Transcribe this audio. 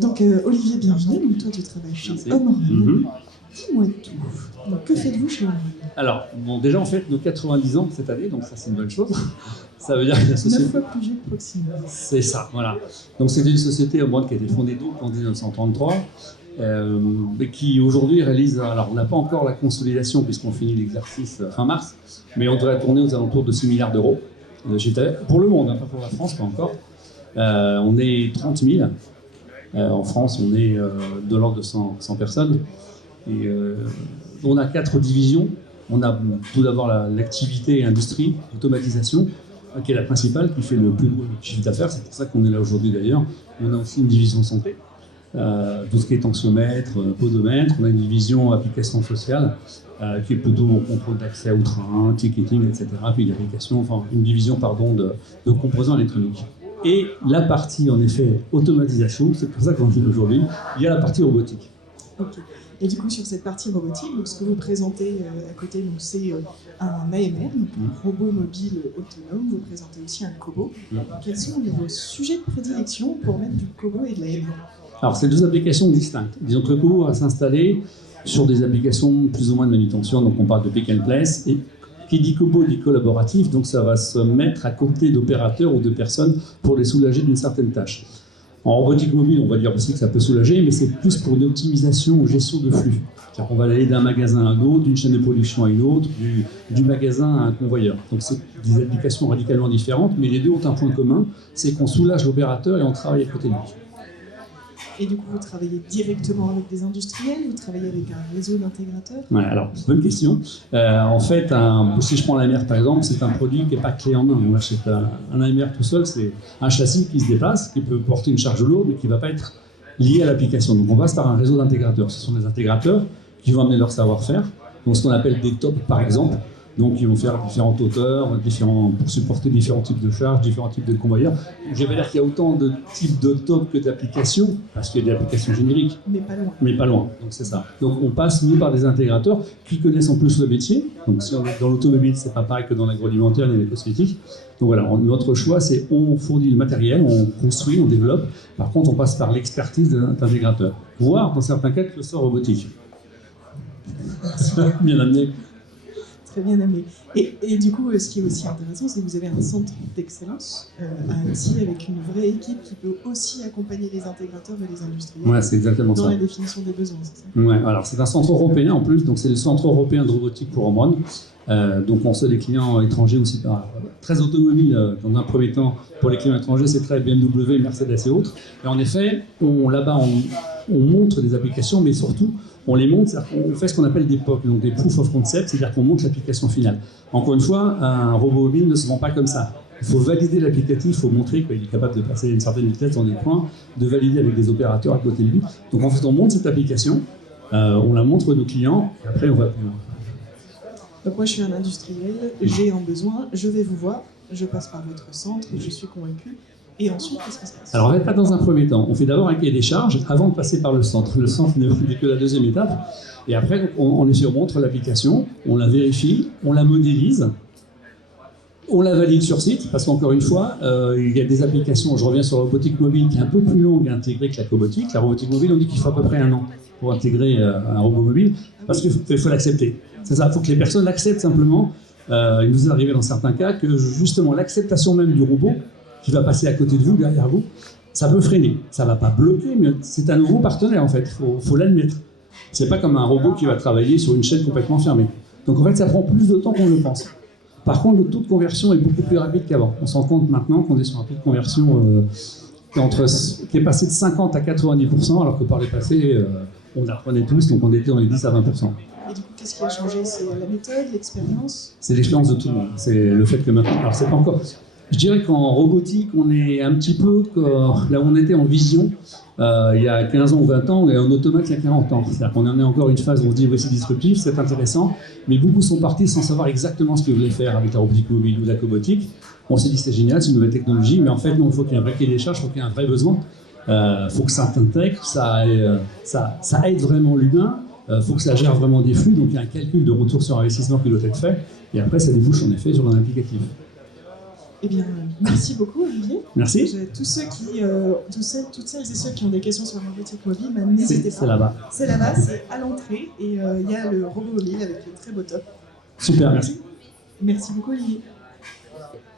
Donc, Olivier, bienvenue. Donc, toi, tu travailles chez Home Run. Dis-moi tout. Donc, que faites-vous chez Home Run? Alors, bon, déjà, on fête nos 90 ans cette année, donc ça, c'est une bonne chose. Ça veut dire que la société... 9 fois plus vieux que Proxima. C'est ça, voilà. Donc, c'était une société Home Run qui a été fondée donc en 1933, mais qui aujourd'hui réalise... Alors, on n'a pas encore la consolidation puisqu'on finit l'exercice fin mars, mais on devrait tourner aux alentours de 6 milliards d'euros. Pour le monde, hein, pas pour la France, pas encore. On est 30 000. En France, on est de l'ordre de 100 personnes. Et on a 4 divisions. On a tout d'abord l'activité industrie, automatisation, qui est la principale, qui fait le plus gros chiffre d'affaires. C'est pour ça qu'on est là aujourd'hui d'ailleurs. On a aussi une division santé, tout ce qui est tensiomètre, podomètre. On a une division application sociale, qui est plutôt au contrôle d'accès au train, ticketing, etc. Puis l'application, enfin une division pardon, de composants électroniques. Et la partie, en effet, automatisation, c'est pour ça qu'on dit aujourd'hui, il y a la partie robotique. Ok. Et du coup, sur cette partie robotique, donc, ce que vous présentez à côté, c'est un AMR, donc un robot mobile autonome. Vous présentez aussi un cobo. Quels sont vos sujets de prédilection pour mettre du cobo et de l'AMR? Alors, c'est 2 applications distinctes. Disons que le cobo va s'installer sur des applications plus ou moins de manutention, donc on parle de pick and place. Et qui dit cobo dit collaboratif, donc ça va se mettre à côté d'opérateurs ou de personnes pour les soulager d'une certaine tâche. En robotique mobile, on va dire aussi que ça peut soulager, mais c'est plus pour une optimisation ou gestion de flux. C'est-à-dire qu'on va aller d'un magasin à un autre, d'une chaîne de production à une autre, du magasin à un convoyeur. Donc c'est des applications radicalement différentes, mais les deux ont un point commun, c'est qu'on soulage l'opérateur et on travaille à côté de lui. Et du coup, vous travaillez directement avec des industriels, vous travaillez avec un réseau d'intégrateurs? Ouais, alors, bonne question. En fait, si je prends l'AMR par exemple, c'est un produit qui n'est pas clé en main. On achète un AMR tout seul, c'est un châssis qui se déplace, qui peut porter une charge lourde, mais qui ne va pas être lié à l'application. Donc on passe par un réseau d'intégrateurs. Ce sont des intégrateurs qui vont amener leur savoir-faire. Donc ce qu'on appelle des TOP par exemple. Donc ils vont faire différentes hauteurs, pour supporter différents types de charges, différents types de convoyeurs. Je vais dire qu'il y a autant de types de top que d'applications, parce qu'il y a des applications génériques. Mais pas loin. Mais pas loin, donc c'est ça. Donc on passe, nous, par des intégrateurs qui connaissent en plus le métier. Donc si on est dans l'automobile, c'est pas pareil que dans l'agroalimentaire et les cosmétiques. Donc voilà, notre choix, c'est on fournit le matériel, on construit, on développe. Par contre, on passe par l'expertise d'intégrateurs, voire dans certains cas, le sort robotique. Bien amené. Très bien amené. Et du coup, ce qui est aussi intéressant, c'est que vous avez un centre d'excellence à Annecy avec une vraie équipe qui peut aussi accompagner les intégrateurs et les industriels. Ouais, c'est exactement dans ça. La définition des besoins, c'est ça? Ouais, alors c'est un centre européen en plus, donc c'est le centre européen de robotique pour Home Run. Donc on sait des clients étrangers aussi, très automobiles dans un premier temps. Pour les clients étrangers, c'est très BMW, Mercedes et autres. Et en effet, là-bas, on montre des applications, mais surtout, on les montre, on fait ce qu'on appelle des POC, donc des Proof of Concept, c'est-à-dire qu'on montre l'application finale. Encore une fois, un robot mobile ne se vend pas comme ça. Il faut valider l'applicatif, il faut montrer qu'il est capable de passer une certaine vitesse dans des points, de valider avec des opérateurs à côté de lui. Donc en fait, on montre cette application, on la montre à nos clients, et après on va plus loin. Donc moi je suis un industriel, j'ai un besoin, je vais vous voir, je passe par votre centre, je suis convaincu. Et ensuite, qu'est-ce qui se passe? Alors, pas dans un premier temps. On fait d'abord un cahier des charges avant de passer par le centre. Le centre n'est que la deuxième étape. Et après, on montre l'application, on la vérifie, on la modélise, on la valide sur site, parce qu'encore une fois, il y a des applications, je reviens sur la robotique mobile, qui est un peu plus longue à intégrer que la cobotique. La robotique mobile, on dit qu'il faut à peu près 1 an pour intégrer un robot mobile, parce qu'il faut l'accepter. C'est ça, il faut que les personnes l'acceptent simplement. Il nous est arrivé dans certains cas que justement l'acceptation même du robot, qui va passer à côté de vous, derrière vous, ça peut freiner. Ça ne va pas bloquer, mais c'est un nouveau partenaire en fait, il faut l'admettre. C'est pas comme un robot qui va travailler sur une chaîne complètement fermée. Donc en fait, ça prend plus de temps qu'on le pense. Par contre, le taux de conversion est beaucoup plus rapide qu'avant. On se rend compte maintenant qu'on est sur un taux de conversion qui est passé de 50 à 90%, alors que par le passé, on apprenait tous, donc on était dans les 10 à 20%. Et du coup, qu'est-ce qui a changé? C'est la méthode, l'expérience? C'est l'expérience de tout le monde. C'est le fait que maintenant... Alors, c'est pas encore... Je dirais qu'en robotique, on est un petit peu là où on était en vision il y a 15 ans ou 20 ans, et en automate il y a 40 ans. C'est-à-dire qu'on en est encore une phase où on se dit oui, c'est disruptif, c'est intéressant, mais beaucoup sont partis sans savoir exactement ce qu'ils voulaient faire avec la robotique mobile ou la cobotique. On s'est dit c'est génial, c'est une nouvelle technologie, mais en fait non, il faut qu'il y ait un vrai cahier des charges, il faut qu'il y ait un vrai besoin, il faut que ça intègre, ça aide vraiment l'humain, il faut que ça gère vraiment des flux, donc il y a un calcul de retour sur investissement qui doit être fait, et après ça débouche en effet sur un applicatif. Eh bien, merci beaucoup, Olivier. Merci. Tous ceux qui, toutes celles et ceux qui ont des questions sur la robotique mobile, n'hésitez pas. C'est là-bas. C'est là-bas, c'est à l'entrée, et il y a le robot mobile avec le très beau top. Super, merci. Merci beaucoup, Olivier.